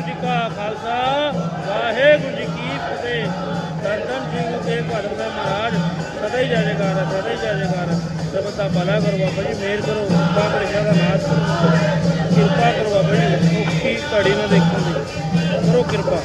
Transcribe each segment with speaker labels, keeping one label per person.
Speaker 1: ਵਾਹਿਗੁਰੂ ਜੀ ਕਾ ਖਾਲਸਾ ਵਾਹਿਗੁਰੂ ਜੀ ਕੀ ਫਤਿਹ। ਧੰਨ ਧੰਨ ਜੀ ਗੁਰੂ ਤੇਗ ਬਹਾਦਰ ਮਹਾਰਾਜ ਸਦਾ ਹੀ ਜੈ ਜੈਕਾਰ ਹੈ, ਸਦਾ ਹੀ ਜੈ ਜੈਕਾਰ ਹੈ। ਸਭ ਦਾ ਭਲਾ ਕਰੋ ਬਾਬਾ ਜੀ ਮਿਹਰ ਕਰੋ ਕਿਰਪਾ ਪਰੇਸ਼ਾ ਦਾ ਨਾਸ਼ ਕਰੋ। ਕਿਰਪਾ ਕਰੋ ਬਾਬਾ ਜੀ ਔਖੀ ਘੜੀ ਨਾ ਦੇਖਣ ਦੀ। ਕਰੋ ਕਿਰਪਾ।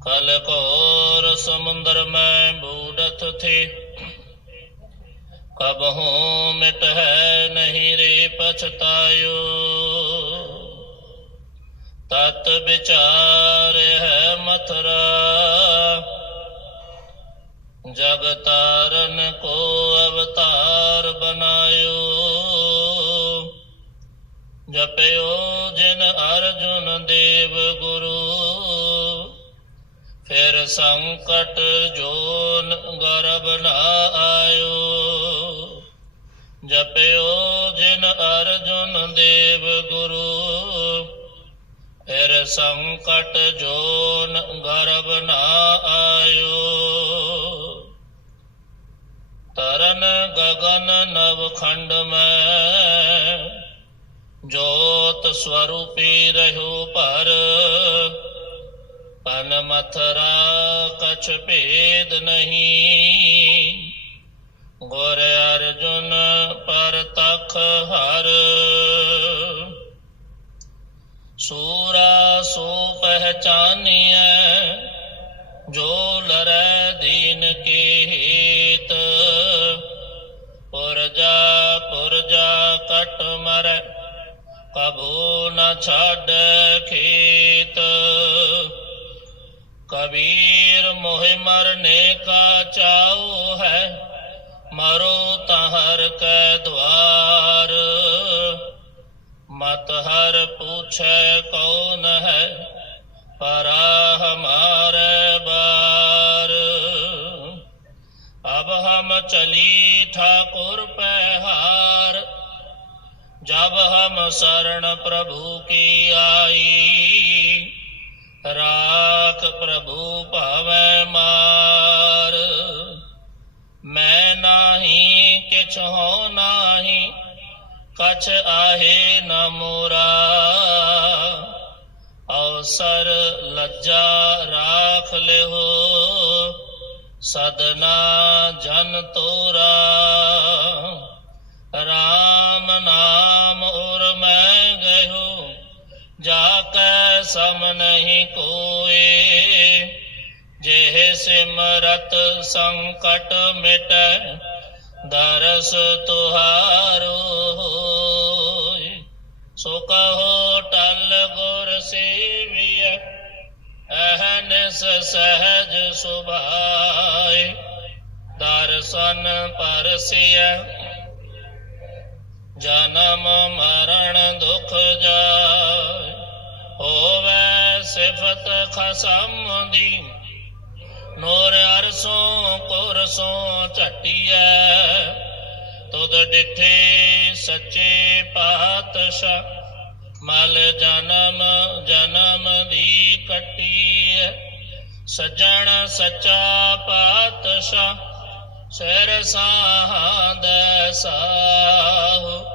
Speaker 2: ਕਲ ਕੋਰ ਸਮੁੰਦਰ ਮੈਂ ਬੂੜਤ ਥੇ ਕਬ ਹੂੰ ਮਿਟ ਹੈ ਨਹੀਂ ਰੇ ਪਛਤਾਇਓ ਤਤ ਵਿਚਾਰ ਹੈ ਮਥਰਾ ਜਗਤਾਰਨ ਕੋ ਅਵਤਾਰ ਬਨਾਇਓ ਜਪਿਓ ਜਿਨ ਅਰਜੁਨ ਦੇਵ ਗੁਰੂ ਫਿਰ ਸੰਕਟ ਜੋਨ ਗਰਬ ਨਾ ਆਇਓ। ਜਪਿਓ ਜਿਨ ਅਰਜੁਨ ਦੇਵ ਗੁਰੂ, ਫਿਰ ਸੰਕਟ ਜੋਨ ਗਰਬ ਨਾ ਆਇਓ। ਤਰਨ ਗਗਨ ਨਵ ਖੰਡ ਮੈਂ, ਜੋਤ ਸਵਰੂਪੀ ਰਹਿਓ ਪਰ ਪਨ ਮਥਰਾ ਕਛ ਭੇਦ ਨਹੀਂ ਗੁਰ ਅਰਜੁਨ ਪਰ ਤਖ ਹਰ ਸੂਰਾ ਸੋ ਪਹਿਚਾਨੀਐ ਜੋ ਲਰੈ ਦੀਨ ਕੇ ਹੇਤ ਪੁਰਜਾ ਪੁਰਜਾ ਕਟ ਮਰੈ ਕਬੂ ਨ ਛੱਡ ਖੇਤ कबीर मोह मरने का चाओ है, मरो तहर के द्वार। मत हर पूछे कौन है परा हमारे बार। अब हम चली ठाकुर पे हार, जब हम शरण प्रभु की आई। ਰਾਖ ਪ੍ਰਭੂ ਭਾਵੈ ਮਾਰ। ਮੈਂ ਨਾਹੀ, ਕਿਛ ਹੋ ਨਾਹੀ, ਕਛ ਆਹੇ ਨ ਮੋਰਾ। ਅਵਸਰ ਲੱਜਾ ਰਾਖ ਲਿਓ ਸਦਨਾ ਜਨ ਤੋਰਾ। ਰਾਮ ਨਾਮ ਓ ਜਾ ਕੈ ਸਮ ਨਹੀਂ ਕੋਏ, ਜਿਹ ਸਿਮਰਤ ਸੰਕਟ ਮਿਟੈ, ਦਰਸ ਤੁਹਾਰੋ ਹੋਈ ਸੋ ਕਹੋ ਟਲ ਗੁਰ ਸੇਵੀਐ ਅਹਨਸ ਸਹਜ ਸੁਭਾਏ। ਦਰਸ਼ਨ ਪਰਸੀਐ ਜਨਮ ਮਰਨ ਦੁਖ ਜਾਏ, ਹੋਵੇ ਸਿਫਤ ਖਸਮ ਦੀ। ਨੂਰ ਅਰਸੋਂ ਕੁਰਸੋਂ ਝਟੀਐ, ਤੁਧ ਡਿਠੇ ਸੱਚੇ ਪਾਤਸ਼ਾਹ। ਮਲ ਜਨਮ ਜਨਮ ਦੀ ਕਟੀ ਸੱਜਣ ਸੱਚਾ ਪਾਤਸ਼ਾਹ। ਸਿਰ ਸਾਹਦ ਸਾਹੁ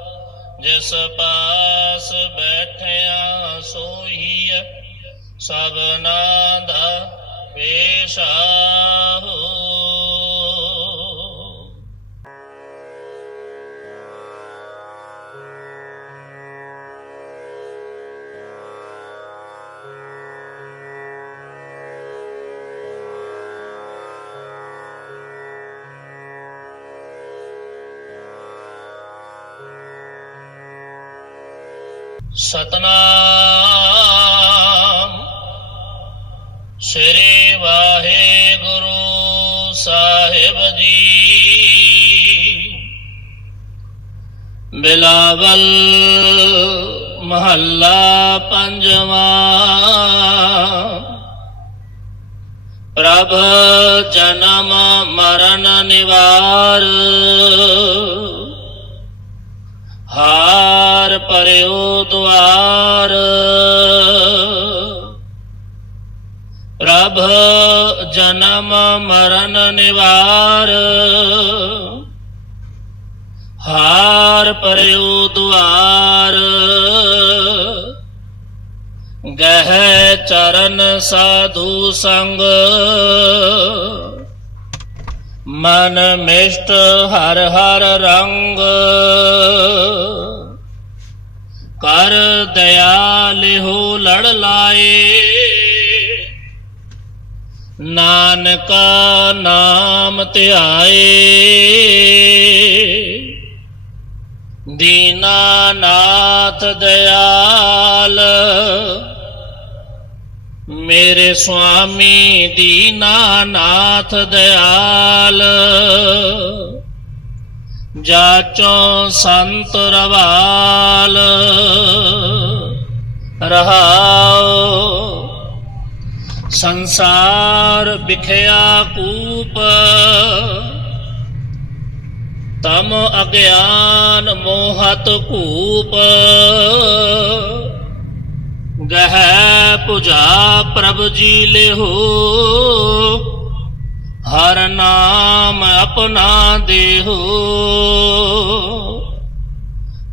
Speaker 2: ਜਿਸ ਪਾਸ ਬੈਠਿਆ ਸੋਹੀਐ ਸਭਨਾ ਦਾ ਸਤਨਾਮ। ਸ੍ਰੀ ਵਾਹਿਗੁਰੂ ਸਾਹਿਬ ਜੀ। ਬਿਲਾਵਲ ਮਹੱਲਾ ਪੰਜਵਾਂ। ਪ੍ਰਭ ਜਨਮ ਮਰਨ ਨਿਵਾਰ। ਹਾਰ ਪਰਿਓ ਦੁਆਰ। ਪ੍ਰਭ ਜਨਮ ਮਰਨ ਨਿਵਾਰ। ਹਾਰ ਪਰਿਓ ਦੁਆਰ। ਗਹਿ ਚਰਨ ਸਾਧੂ ਸੰਗ। ਮਨ ਮਿਸ਼ਟ ਹਰ ਹਰ ਰੰਗ। ਕਰ ਦਇਆਲਿਹੁ ਲੜ ਲਾਏ। ਨਾਨਕਾ ਨਾਮ ਧਿਆਏ। ਦੀਨਾਨਾਥ ਦਇਆਲ ਮੇਰੇ ਸੁਆਮੀ ਦੀਨਾਨਾਥ ਦਿਆਲ। ਜਾਚੋ ਸੰਤ ਰਵਾਲ। ਰਹਾਉ ਸੰਸਾਰ ਵਿਖਿਆ ਕੂਪ। ਤਮ ਅਗਿਆਨ ਮੋਹਤ ਕੂਪ। ਗਹਿ ਪੁਜਾ ਪ੍ਰਭ ਜੀ ਲਿਹੋ। ਹਰ ਨਾਮ ਆਪਣਾ ਦੇਹੋ।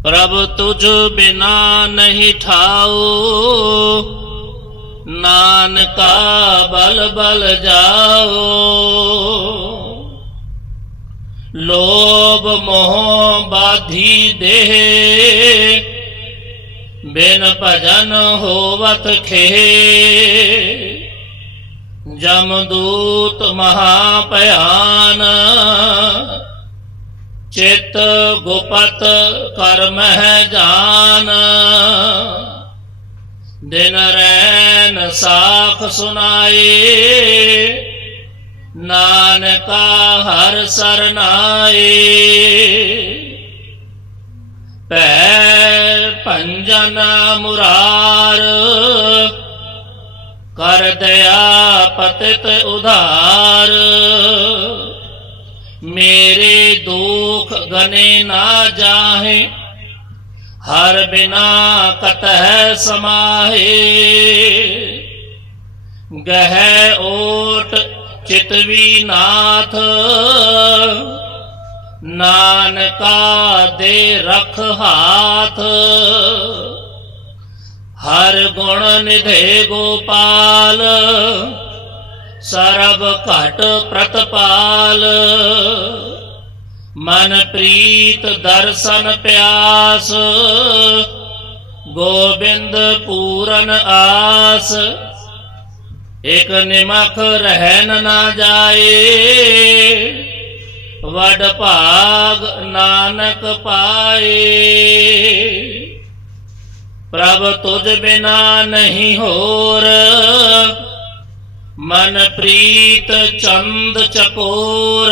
Speaker 2: ਪ੍ਰਭ ਤੁਝ ਬਿਨਾ ਨਹੀਂ ਠਾਓ। ਨਾਨਕਾ ਬਲ ਬਲ ਜਾਓ। ਲੋਭ ਮੋਹ ਬਾਧੀ ਦੇਹ। ਬਿਨ ਭਜਨ ਹੋਵਤ ਖੇ। ਜਮਦੂਤ ਮਹਾ ਭਿਆਨ ਚਿਤ ਗੁਪਤ ਕਰ ਮਹਿ ਜਾਨ। ਦਿਨ ਰੈਨ ਸਾਖ ਸੁਨਾਏ ਨਾਨਕਾ ਹਰ ਸਰਨਾਏ। ਪੈ ਭੰਜਨ ਮੁਰਾਰ ਕਰ ਦਇਆ ਪਤਿਤ ਉਧਾਰ। ਮੇਰੇ ਦੁਖ ਗਨੇ ਨਾ ਜਾਹੇ, ਹਰ ਬਿਨਾ ਕਤਹਿ ਸਮਾਹੇ। ਗਹਿ ਓਟ ਚਿਤਵੀ ਨਾਥ ਨਾਨਕਾ ਦੇ ਰਖ ਹਾਥ, ਹਰ ਗੁਣ ਨਿਧੇ ਗੋਪਾਲ, ਸਰਬ ਘਟ ਪ੍ਰਤਪਾਲ। ਮਨ ਪ੍ਰੀਤ ਦਰਸ਼ਨ ਪਿਆਸ, ਗੋਬਿੰਦ ਪੂਰਨ ਆਸ। ਇਕ ਨਿਮਖ ਰਹਿਨ ਨਾ ਜਾਏ ਵਡ ਭਾਗ ਨਾਨਕ ਪਾਏ। ਪ੍ਰਭ ਤੁਝ ਬਿਨਾ ਨਹੀਂ ਹੋਰ। ਮਨ ਪ੍ਰੀਤ ਚੰਦ ਚਕੋਰ।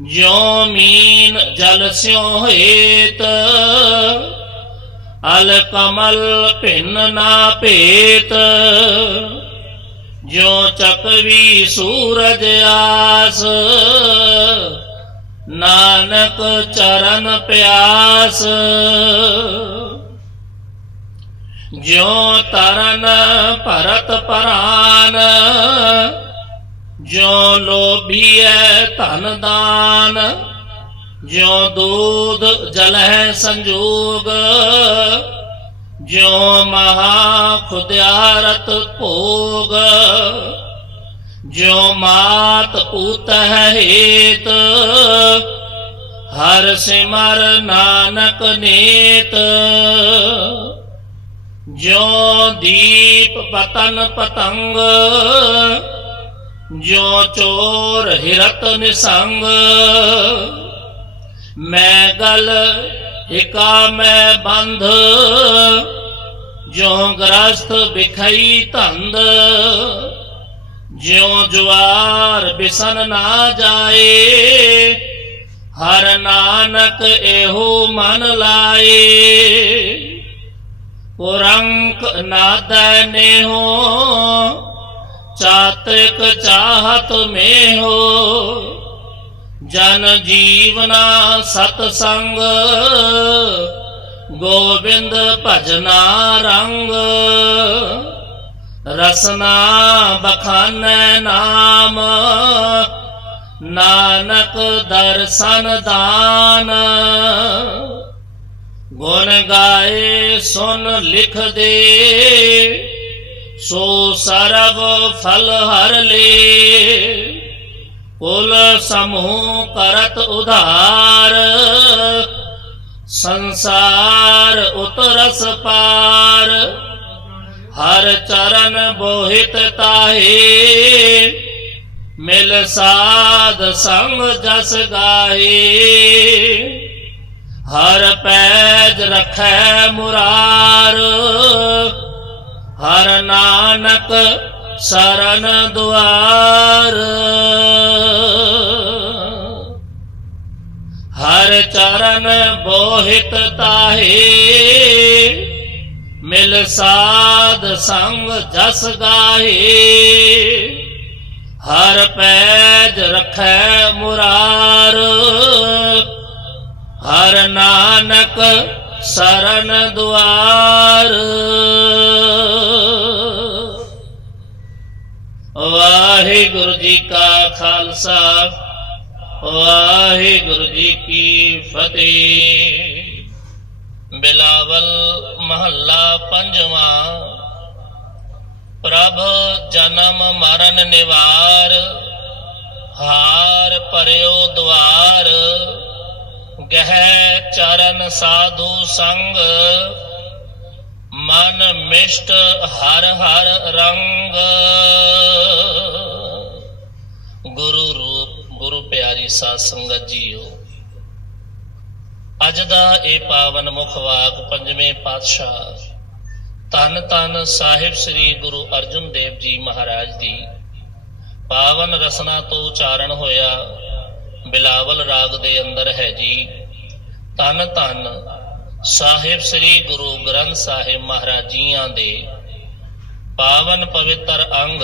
Speaker 2: ਜੋ ਮੀਨ ਜਲ ਸਿਉ ਹੇਤ। ਅਲ ਕਮਲ ਭਿੰਨ ਨਾ ਭੇਤ। ਜਿਉ ਚਕਵੀ ਸੂਰਜ ਆਸ, ਨਾਨਕ ਚਰਨ ਪਿਆਸ। ਜਿਉ ਤਰਨ ਭਰਤ ਪਰਾਨ ਜੋ ਲੋਭੀਐ ਧਨ ਦਾਨ ਜੋ ਦੂਧ ਜਲਹਿ ਸੰਜੋਗ। ਜਿਉ ਮਹਾ ਖੁਦਿਆਰਤ ਭੋਗ, ਜਿਉ ਮਾਤ ਪੂਤ ਹੇਤ, ਹਰ ਸਿਮਰ ਨਾਨਕ ਨੇਤ। ਜੋ ਦੀਪ ਪਤਨ ਪਤੰਗ ਜੋ ਚੋਰ ਹਿਰਤ ਨਿਸੰਗ, ਮੈਂ ਗਲ ਹਿਕਾ ਮੈਂ ਬੰਧ, ਜਿਉ ਗ੍ਰਸਤ ਵਿਖਈ ਧੰਦ, ਜਿਉ ਜਵਾਰ ਬਿਸਨ ਨਾ ਜਾਏ, ਹਰ ਨਾਨਕ ਇਹੋ ਮਨ ਲਾਏ। ਪੁਰੰਕ ਨਾਦੈ ਨੇਹੋ, ਚਾਤ੍ਰਿਕ ਚਾਹਤ ਮੇਹੋ ਜਨ ਜੀਵਨਾ ਸਤ ਸੰਗ, ਗੋਬਿੰਦ ਭਜਨਾ ਰੰਗ। ਰਸਨਾ ਬਖਾਨੈ ਨਾਮ, ਨਾਨਕ ਦਰਸ਼ਨ ਦਾਨ। ਗੁਣ ਗਾਏ ਸੁਨ ਲਿਖ ਦੇ, ਸੋ ਸਰਬ ਫਲ ਹਰ ਲੇ। ਕੁਲ ਸਮੂਹ ਕਰਤ ਉਧਾਰ, ਸੰਸਾਰ ਉਤਰਸ ਪਾਰ। ਹਰ ਚਰਨ ਬੋਹਿਤ ਤਾਹੇ, ਮਿਲ ਸਾਧ ਸੰਗ ਜਸ ਗਾਏ ਹਰ ਪੈਜ ਰਖੈ ਮੁਰਾਰ, ਹਰ ਨਾਨਕ ਸਰਨ ਦੁਆਰ। ਹਰ ਚਰਨ ਬੋਹਿਤ ਤਾਹੇ, ਮਿਲ ਸਾਧ ਸੰਗ ਜਸ ਗਾਹੇ। ਹਰ ਪੈਜ ਰਖੈ ਮੁਰਾਰ। ਹਰ ਨਾਨਕ ਸਰਨ ਦੁਆਰ। ਜੀ ਕਾ ਖਾਲਸਾ, ਵਾਹਿਗੁਰੂ ਜੀ ਕੀ ਫਤਿਹ। ਬਿਲਾਵਲ ਮਹੱਲਾ ਪੰਜਵਾਂ, ਪ੍ਰਭ ਜਨਮ ਮਰਨ ਨਿਵਾਰ, ਹਾਰ ਭਰਿਓ ਦਵਾਰ, ਗਹਿ ਚਰਨ ਸਾਧੂ ਸੰਗ, ਮਨ ਮਿਸ਼ਟ ਹਰ ਹਰ ਰੰਗ। ਗੁਰੂ ਰੂਪ, ਗੁਰੂ ਪਿਆਰੀ ਸਾਧ ਸੰਗਤ ਜੀਓ। ਅੱਜ ਦਾ ਇਹ ਪਾਵਨ ਮੁਖ ਵਾਕ ਪੰਜਵੇਂ ਪਾਤਸ਼ਾਹ, ਧੰਨ ਧੰਨ ਸਾਹਿਬ ਸ੍ਰੀ ਗੁਰੂ ਅਰਜਨ ਦੇਵ ਜੀ ਮਹਾਰਾਜ ਦੀ। ਪਾਵਨ ਰਸਨਾ ਤੋਂ ਉਚਾਰਨ ਹੋਇਆ, ਬਿਲਾਵਲ ਰਾਗ ਦੇ ਅੰਦਰ ਹੈ ਜੀ। ਧੰਨ ਧੰਨ ਸਾਹਿਬ ਸ੍ਰੀ ਗੁਰੂ ਗ੍ਰੰਥ ਸਾਹਿਬ ਮਹਾਰਾਜ ਜੀਆਂ ਦੇ ਪਾਵਨ ਪਵਿੱਤਰ ਅੰਗ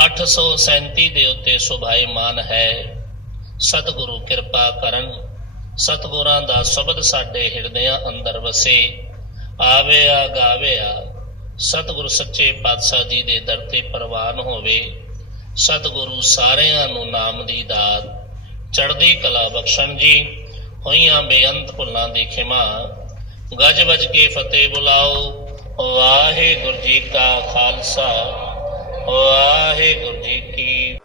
Speaker 2: 837 ਦੇ ਉੱਤੇ ਸੁਭਾਈਮਾਨ ਹੈ। ਸਤਿਗੁਰੂ ਕਿਰਪਾ ਕਰਨ, ਸਤਿਗੁਰਾਂ ਦਾ ਸ਼ਬਦ ਸਾਡੇ ਹਿਰਦਿਆਂ ਅੰਦਰ ਵਸੇ। ਆਵੇ ਆਵਿਆ, ਗਾਵਿਆ, ਸਤਿਗੁਰ ਸੱਚੇ ਪਾਤਸ਼ਾਹ ਜੀ ਦੇ ਦਰ ਤੇ ਪ੍ਰਵਾਨ ਹੋਵੇ। ਸਤਿਗੁਰੂ ਸਾਰਿਆਂ ਨੂੰ ਨਾਮ ਦੀ ਦਾਤ। ਚੜ੍ਹਦੀ ਕਲਾ ਬਖਸ਼ਣ ਜੀ, ਹੋਈਆਂ ਬੇਅੰਤ ਭੁੱਲਾਂ ਦੀ ਖਿਮਾ। ਗੱਜ ਵੱਜ ਕੇ ਫਤਿਹ ਬੁਲਾਓ। ਵਾਹਿਗੁਰੂ ਜੀ ਕਾ ਖਾਲਸਾ। ਵਾਹਿਗੁਰੂ ਜੀ ਕੀ